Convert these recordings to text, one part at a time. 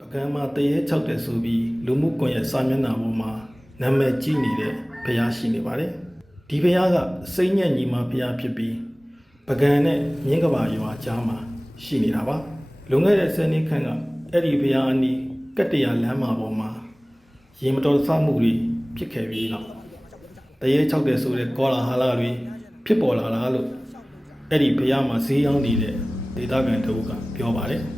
ပကံမှာတရေ၆တဲ့ဆိုပြီးလူမှုကွန်ရက်စာမျက်နှာပေါ်မှာနာမည်ကြီးနေတဲ့ဘုရားရှိနေပါတယ်။ဒီဘုရားကစိမ့်ညက်ညီမဘုရားဖြစ်ပြီးပကံနဲ့မြင်းကဘာရွာကြားမှာရှိနေတာပါ။လွန်ခဲ့တဲ့10နှစ်ခန့်ကအဲ့ဒီဘုရားအနီးကတ္တရာလမ်းမပေါ်မှာရေမတော်ဆမှုတွေဖြစ်ခဲ့ပြီးတော့တရေ၆တဲ့ဆိုတဲ့ကောလာဟာလတွေဖြစ်ပေါ်လာတာလို့အဲ့ဒီဘုရားမှာဈေးရောက်နေတဲ့ဒေသခံတို့ကပြောပါတယ်။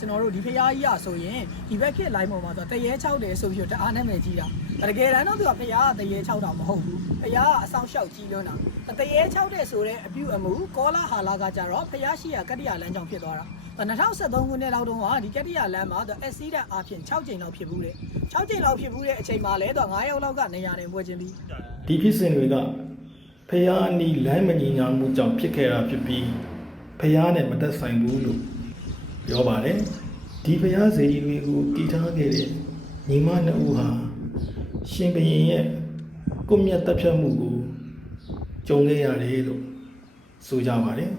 ကျွန်တော်တို့ဒီဖျားကြီးရဆိုရင်ဒီဘက်ခေတ် line ပေါ်မှာဆိုတရေ6တယ်ဆိုပြီးတော့တအားနာမည်ကြီးတာတကယ်တမ်းတော့သူကဖျားကတရေ6တာမဟုတ်ဘူးဖျားကအဆောင်လျှောက်ကြီးလွန်းတာတရေ6တယ်ဆိုတဲ့အပြုအမူကောလာဟာလာကကြတော့ဖျားရှိရကတ္တရာလမ်းကြောင့်ဖြစ်သွားတာ2013ခုနှစ်လောက်တုန်းကဒီကတ္တရာလမ်းမှာအက်ဆီဒန့်အဖြစ်6ကြိမ်လောက်ဖြစ်ဘူးတဲ့6ကြိမ်လောက်ဖြစ်ဘူးတဲ့အချိန်မှာလဲတော့9ရောက်လောက်ကနေရာနေပွဲချင်းပြီးဒီဖြစ်စဉ်တွေကဖျားအနီးလမ်းမညီညာမှုကြောင့်ဖြစ်ခဲ့တာဖြစ်ပြီးဖျားနဲ့မသက်ဆိုင်ဘူးလို့ပြောပါတယ်ဒီဘုရားစေတီတွေကိုတည်ထားခဲ့တဲ့ညီမနှစ်ဦးဟာရှင်ဘုရင်ရဲ့ကိုမြတ်တပ်ဖြတ်မှုကိုကြုံခဲ့ရတယ်လို့ဆိုကြပါတယ်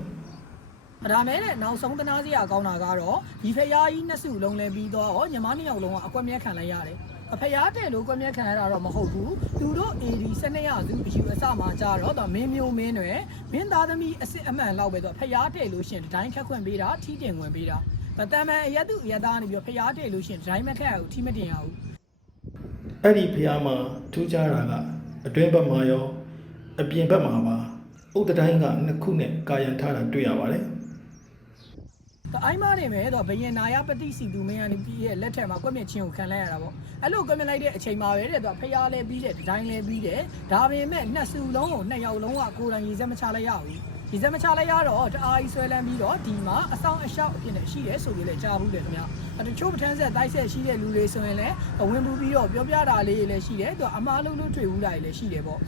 ဒါမဲ့တဲ့နောက်ဆုံးသနာစရာကောင်းတာကတော့ဒီဖျားကြီးနှစ်စုလုံးလဲပြီးတော့ညီမနှစ်ယောက်လုံးကအကွက်မြက်ခံလိုက်ရတယ်အဖျားတဲ့လို့ကွက်မြက်ခံရတာတော့မဟုတ်ဘူးသူတို့ AD 12ရာစုအယူအဆမှာကြတော့မင်းမျိုးမင်းတွေမင်းသားသမီးအစ်စ်အမှန်လောက်ပဲဆိုဖျားတဲ့လို့ရှင်တတိုင်းခက်ခွင့်ပေးတာထီးတင်ဝင်ပေးတာတမန်အရတုအရသားနေပြီးဖျားတဲ့လို့ရှင်ဒိုင်းမခက်ဘူးထီးမတင်ရဘူးအဲ့ဒီဖျားမှာထူးခြားတာကအတွင်းဘက်မှာရောအပြင်ဘက်မှာပါဥဒ္ဒတိုင်းကနှစ်ခုနဲ့ကာယံထားတာတွေ့ရပါတယ်အိုင်းမနေမယ်တော့ဘယင်နာယပတိစီသူမင်းကနေပြီးရဲ့လက်ထက်မှာကွက်မြက်ချင်းကိုခံလိုက်ရတာပေါ့အဲ့လိုကွက်မြက်လိုက်တဲ့အချိန်မှာပဲတဲ့သူဖျားလဲပြီးတဲ့ဒိုင်းလဲပြီးတဲ့ဒါပေမဲ့နှစ်စုလုံးကိုနှစ်ယောက်လုံးကကိုယ်တိုင်ရည်စက်မချလိုက်ရဘူးဒီစက်မချလိုက်ရတော့တအားကြီးဆွဲလန်းပြီးတော့ဒီမှာအဆောင်အရှောက်အဖြစ်နဲ့ရှိတယ်ဆိုပြီးလည်းကြားဘူးတယ်ခင်ဗျာတချို့ပထမ်းဆက်တိုက်ဆက်ရှိတဲ့လူတွေဆိုရင်လည်းဝင်ပူပြီးတော့ပြောပြတာလေးတွေလည်းရှိတယ်သူအမားလုံးလို့တွေ့ဘူးတာတွေလည်းရှိတယ်ပေါ့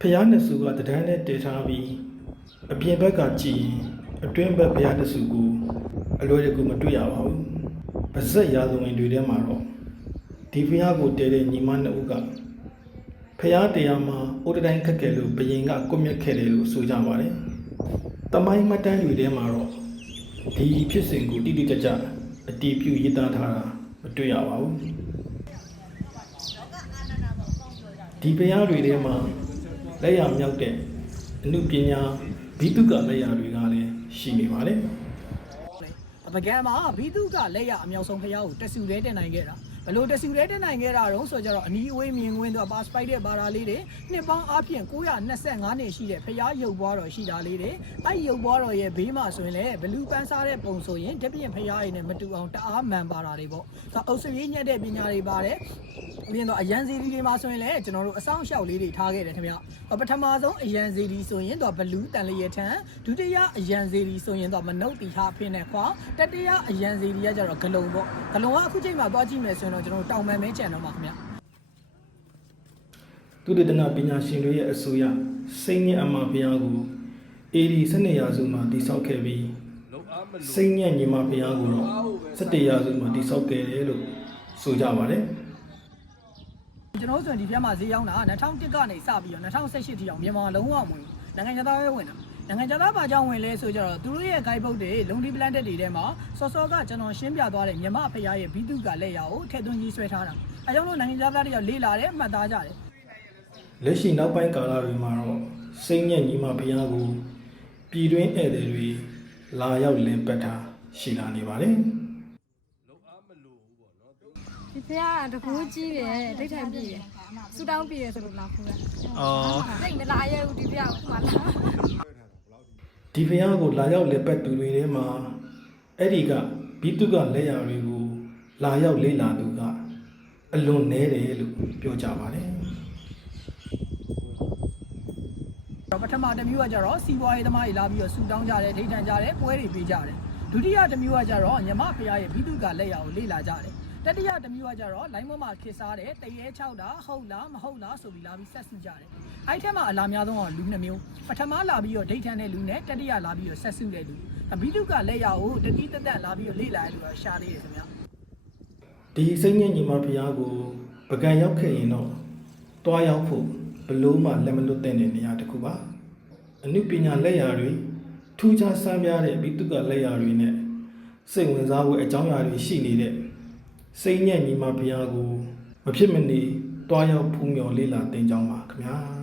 ဖျားနှစ်စုကတဒန်းနဲ့တည်ထားပြီးအပြင်ဘက်ကကြည်အတွင်းဘက်ဖျားနှစ်စုကိုအလွယ်တကူမတွေ့ရပါဘူးပါဇက်ရာဇဝင်တွေထဲမှာတော့ဒီဖျားကိုတည်တဲ့ညီမနှစ်ဦးကဖျားတရားမှာဥဒ္ဒတိုင်းခက်ခဲလို့ဘယင်ကကွမျက်ခဲ့တယ်လို့ဆိုကြပါတယ်။တမိုင်းမှတ်တမ်းတွေထဲမှာတော့ဒီဖြစ်စဉ်ကိုတိတိကျကျအတည်ပြုရေးသားထားတာမတွေ့ရပါဘူး။ဒီဖျားတွေထဲမှာလက်ရမြောက်တဲ့အမှုပညာဘိတုကလက်ရတွေကလည်းရှိနေပါတယ်။ပကံမှာဘိတုကလက်ရအမြောက်ဆုံးဖျားကိုတဆူရဲတင်နိုင်ခဲ့တာဘလို့တဆူရဲတင်နိုင်ခဲ့တာတော့ဆိုကြတော့အနီးအဝေးမြင်ကွင်းတော့ပါစပိုက်တဲ့ဘာသာလေးတွေနှစ်ပေါင်းအပြင်925နှစ်ရှိတဲ့ဖျားရုပ်ပွားတော်ရှိတာလေးတွေအဲ့ရုပ်ပွားတော်ရဲ့ဘေးမှာဆိုရင်လည်းဘလူးပန်းစားတဲ့ပုံဆိုရင်တပြင်းဖျားရည်နဲ့မတူအောင်တအားမှန်ပါတာတွေပေါ့ဒါအုပ်စုရေးညက်တဲ့ပညာတွေပါတယ်ပြီးတော့အရန်စီဒီတွေမှာဆိုရင်လည်းကျွန်တော်တို့အဆောင်အရှောက်လေးတွေထားခဲ့တယ်ခင်ဗျပထမဆုံးအရန်စီဒီဆိုရင်တော့ဘလူးတန်လျက်ထန်ဒုတိယအရန်စီဒီဆိုရင်တော့မနုဿီဟာဖင်းနဲ့ခွာတတိယအရန်စီဒီကကျတော့ဂလုံပေါ့ဂလုံကအခုချိန်မှာသွားကြည့်မယ်ဆိုရင်တော့ကျွန်တော်တောင်ပန်မဲချန်တော့မှာခင်ဗျသူတေသနာပညာရှင်တွေရဲ့အဆိုအရစိတ်ညက်အမဘုရားကိုAD 12ရာစုမှာတည်ဆောက်ခဲ့ပြီးစိတ်ညက်ညီမဘုရားကိုတော့17ရာစုမှာတည်ဆောက်ခဲ့တယ်လို့ဆိုကြပါတယ်ကျွန်တော်ဆိုရင်ဒီဘက်မှာဈေးရောက်တာ2001ကနေစပြီးတော့2018ထိအောင်မြန်မာလုံးဝဝင်နိုင်ငံသားပဲဝင်တာနိုင်ငံသားဘာကြောင့်ဝင်လဲဆိုကြတော့သူတို့ရဲ့ guide book တွေလုံဒီ planted တွေထဲမှာစောစောကကျွန်တော်ရှင်းပြသွားတဲ့မြန်မာဖျားရဲ့ဘီတုကလက်ရကိုထည့်သွင်းရေးဆွဲထားတာအဲကြောင့်လို့နိုင်ငံသားတွေရောလေးလာတယ်မှတ်သားကြတယ်လက်ရှိနောက်ပိုင်းကာလတွေမှာတော့စိတ်ညက်ညီမဘုရားကိုပြည်တွင်းဧည့်သည်တွေလာရောက်လင်ပတ်တာရှိလာနေပါတယ်ဒီဖះတကူကြီးတယ်ဒိတ်ထိုင်ပြည့်တယ်စူတောင်းပြည့်တယ်ဆိုလို့လာခိုးတာစိတ်မလာရဲဘူးဒီဖះကိုမှလာဒီဖះကိုလာရောက်လက်ပတ်သူတွေထဲမှာအဲ့ဒီကဘိတုကလက်ရာတွေကိုလာရောက်လေ့လာသူကအလွန်နည်းတယ်လို့ပြောကြပါတယ်ပထမတစ်မျိုးကကြတော့စီးပွားရေးသမားတွေလာပြီးတော့စူတောင်းကြတယ်ဒိတ်ထန်ကြတယ်ပွဲတွေပေးကြတယ်ဒုတိယတစ်မျိုးကကြတော့ညီမဖះရဲ့ဘိတုကလက်ရာကိုလေ့လာကြတယ်တတိယတစ်မျိုးကကြတော့လိုင်းပေါ်မှာခေတ်စားတဲ့တရေ6တာဟုတ်လားမဟုတ်လားဆိုပြီးလာပြီးဆက်စုကြတယ်အဲ့ထက်မှာအလားများဆုံးကလူ2မျိုးပထမလာပြီးတော့ဒိတ်ထန်တဲ့လူနဲ့တတိယလာပြီးတော့ဆက်စုတဲ့လူဘိတုကလက်ရာကိုတတိတသက်လာပြီးတော့လေ့လာတဲ့လူကရှားသေးတယ်ခင်ဗျာဒီစိတ်ညစ်ညီမဘုရားကိုပကံရောက်ခဲ့ရင်တော့တွားရောက်ဖို့ဘလို့မှလက်မလွတ်တဲ့နေရာတစ်ခုပါအနုပညာလက်ရာတွေ ထူးခြားဆန်းပြားတဲ့ဘိတုကလက်ရာတွေနဲ့စိတ်ဝင်စားဖို့အကြောင်းအရာတွေရှိနေတဲ့စိတ်ညက်ညီမဘုရားကိုမဖြစ်မနေတွားရောက်ဖူးမြော်လေးလာတင်ကြောင်းပါခင်ဗျာ